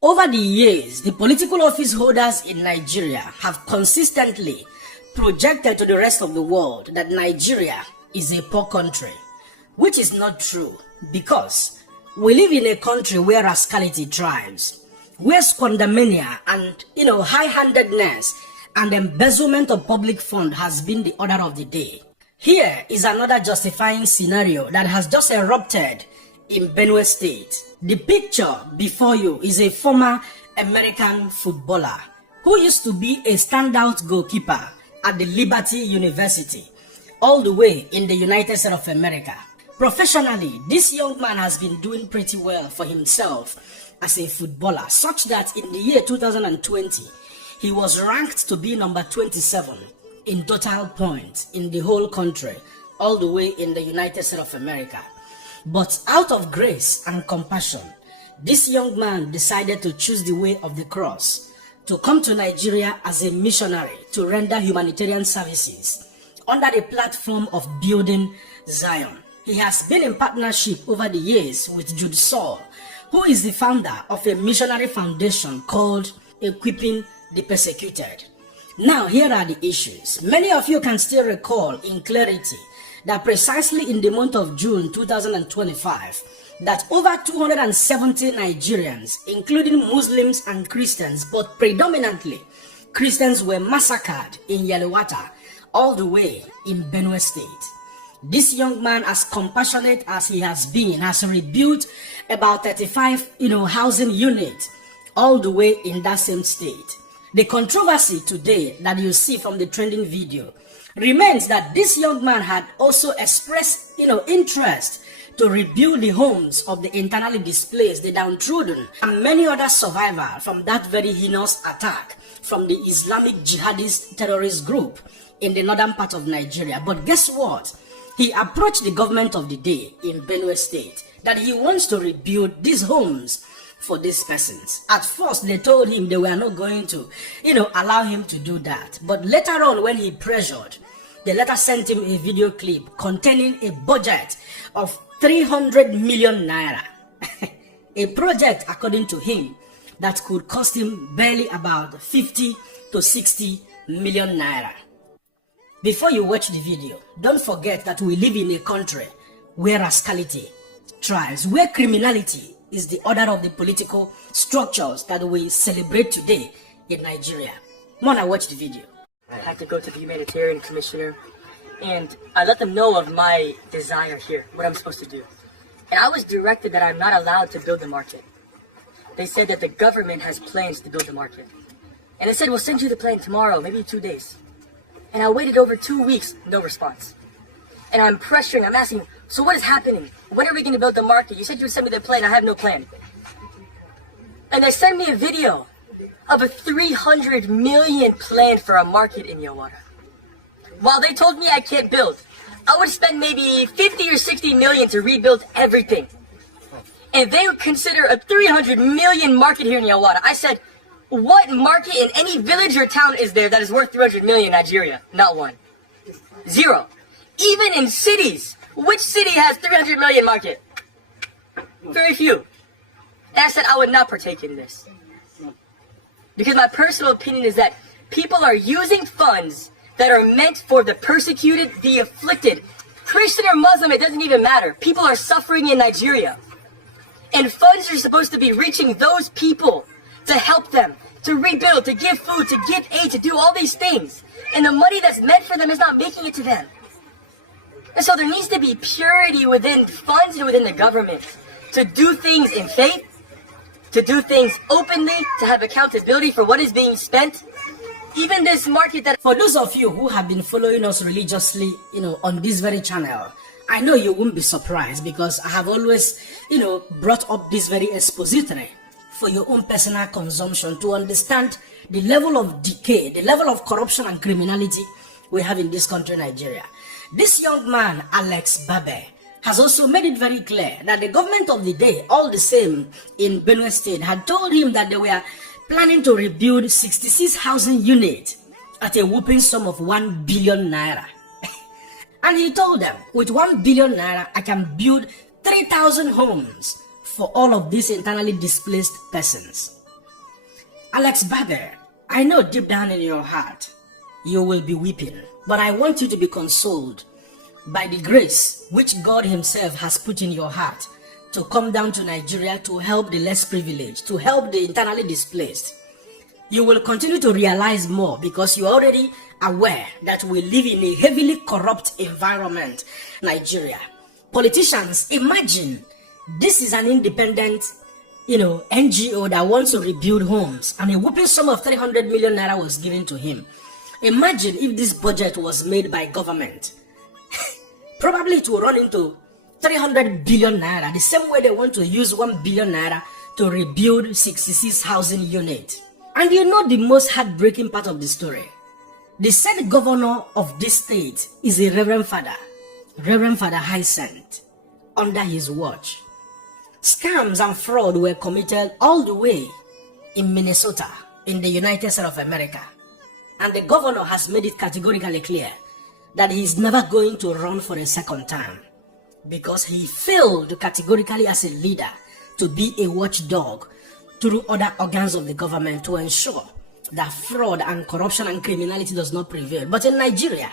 Over the years, the political office holders in Nigeria have consistently projected to the rest of the world that Nigeria is a poor country, which is not true because we live in a country where rascality thrives, where squandermania and high-handedness and embezzlement of public fund has been the order of the day. Here is another justifying scenario that has just erupted in Benue State. The picture before you is a former American footballer who used to be a standout goalkeeper at the Liberty University, all the way in the United States of America. Professionally, this young man has been doing pretty well for himself as a footballer, such that in the year 2020, he was ranked to be number 27 in total points in the whole country, all the way in the United States of America. But out of grace and compassion, this young man decided to choose the way of the cross, to come to Nigeria as a missionary to render humanitarian services under the platform of Building Zion. He has been in partnership over the years with Jude Saul, who is the founder of a missionary foundation called Equipping the Persecuted. Now, here are the issues. Many of you can still recall in clarity that precisely in the month of June 2025, that over 270 Nigerians, including Muslims and Christians, but predominantly Christians, were massacred in Yelewata, all the way in Benue State. This young man, as compassionate as he has been, has rebuilt about 35 housing units all the way in that same state. The controversy today that you see from the trending video remains that this young man had also expressed interest to rebuild the homes of the internally displaced, the downtrodden, and many other survivors from that very heinous attack from the Islamic jihadist terrorist group in the northern part of Nigeria. But guess what? He approached the government of the day in Benue State that he wants to rebuild these homes for these persons. At first, they told him they were not going to, allow him to do that. But later on, when he pressured, they later sent him a video clip containing a budget of 300 million naira. A project, according to him, that could cost him barely about 50 to 60 million naira. Before you watch the video, don't forget that we live in a country where rascality thrives, where criminality is the order of the political structures that we celebrate today in Nigeria. Mona, watch the video. I had to go to the humanitarian commissioner, and I let them know of my desire here, what I'm supposed to do. And I was directed that I'm not allowed to build the market. They said that the government has plans to build the market. And they said, we'll send you the plan tomorrow, maybe 2 days. And I waited over 2 weeks, no response. And I'm pressuring, I'm asking, so what is happening? When are we going to build the market? You said you would send me the plan, I have no plan. And they sent me a video of a 300 million plan for a market in Yelewata. While they told me I can't build, I would spend maybe 50 or 60 million to rebuild everything. And they would consider a 300 million market here in Yelewata. I said, what market in any village or town is there that is worth 300 million in Nigeria? Not one. Zero. Even in cities, which city has 300 million market? Very few. And I said I would not partake in this. Because my personal opinion is that people are using funds that are meant for the persecuted, the afflicted. Christian or Muslim, it doesn't even matter. People are suffering in Nigeria. And funds are supposed to be reaching those people to help them, to rebuild, to give food, to give aid, to do all these things. And the money that's meant for them is not making it to them. And so there needs to be purity within funds and within the government to do things in faith, to do things openly, to have accountability for what is being spent. Even this market that... For those of you who have been following us religiously, on this very channel, I know you won't be surprised because I have always, brought up this very expository for your own personal consumption to understand the level of decay, the level of corruption and criminality we have in this country, Nigeria. This young man, Alex Barbir, has also made it very clear that the government of the day, all the same in Benue State, had told him that they were planning to rebuild 66 housing units at a whopping sum of 1 billion naira. And he told them, with 1 billion naira, I can build 3,000 homes for all of these internally displaced persons. Alex Barbir, I know deep down in your heart, you will be weeping, but I want you to be consoled by the grace which God himself has put in your heart to come down to Nigeria to help the less privileged, to help the internally displaced. You will continue to realize more because you are already aware that we live in a heavily corrupt environment, Nigeria. Politicians, imagine this is an independent, NGO that wants to rebuild homes, and a whooping sum of 300 million naira was given to him. Imagine if this budget was made by government. Probably it will run into 300 billion naira, the same way they want to use 1 billion naira to rebuild 66 housing units. And you know the most heartbreaking part of the story? The said governor of this state is a Reverend Father Hyacinth, under his watch. Scams and fraud were committed all the way in Minnesota, in the United States of America. And the governor has made it categorically clear that he is never going to run for a second term because he failed categorically as a leader to be a watchdog through other organs of the government to ensure that fraud and corruption and criminality does not prevail. But in Nigeria,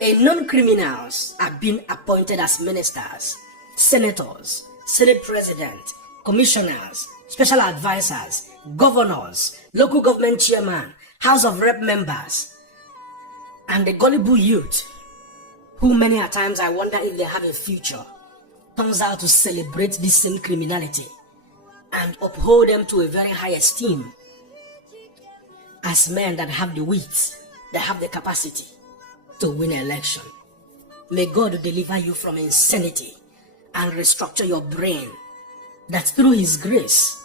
non-criminals are being appointed as ministers, senators, Senate president, commissioners, special advisors, governors, local government chairman, House of Rep members, and the gullible youth, who many a times I wonder if they have a future, turns out to celebrate this same criminality and uphold them to a very high esteem as men that have the wit, that have the capacity to win an election. May God deliver you from insanity and restructure your brain, that through his grace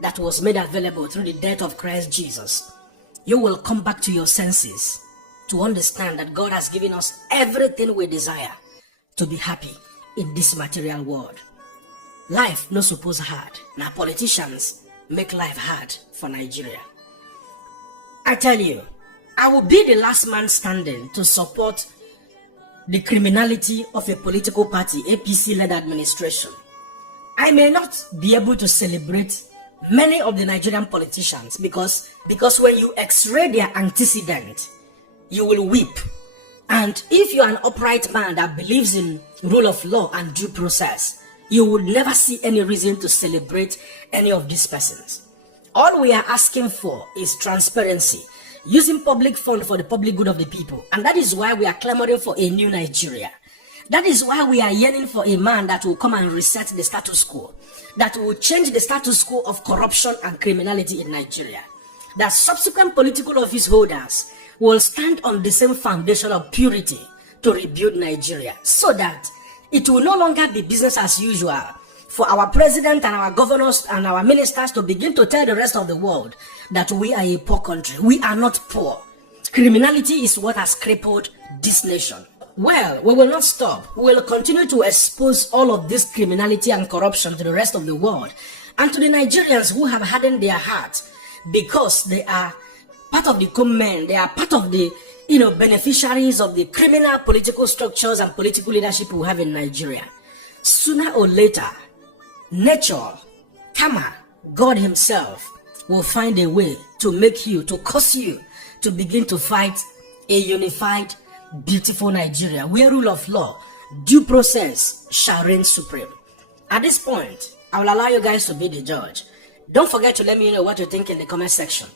that was made available through the death of Christ Jesus, you will come back to your senses to understand that God has given us everything we desire to be happy in this material world. Life no suppose hard. Now politicians make life hard for Nigeria. I tell you, I will be the last man standing to support the criminality of a political party, APC-led administration. I may not be able to celebrate many of the Nigerian politicians because when you x-ray their antecedent, you will weep. And if you are an upright man that believes in rule of law and due process, you will never see any reason to celebrate any of these persons. All we are asking for is transparency, using public funds for the public good of the people. And that is why we are clamoring for a new Nigeria. That is why we are yearning for a man that will come and reset the status quo, that will change the status quo of corruption and criminality in Nigeria, that subsequent political office holders will stand on the same foundation of purity to rebuild Nigeria, so that it will no longer be business as usual for our president and our governors and our ministers to begin to tell the rest of the world that we are a poor country. We are not poor. Criminality is what has crippled this nation. Well, we will not stop. We will continue to expose all of this criminality and corruption to the rest of the world and to the Nigerians who have hardened their heart because they are part of the common, they are part of the beneficiaries of the criminal political structures and political leadership we have in Nigeria. Sooner or later, nature, karma, God himself will find a way to make you, to cause you to begin to fight a unified, beautiful Nigeria where rule of law, due process shall reign supreme. At this point, I will allow you guys to be the judge. Don't forget to let me know what you think in the comment section.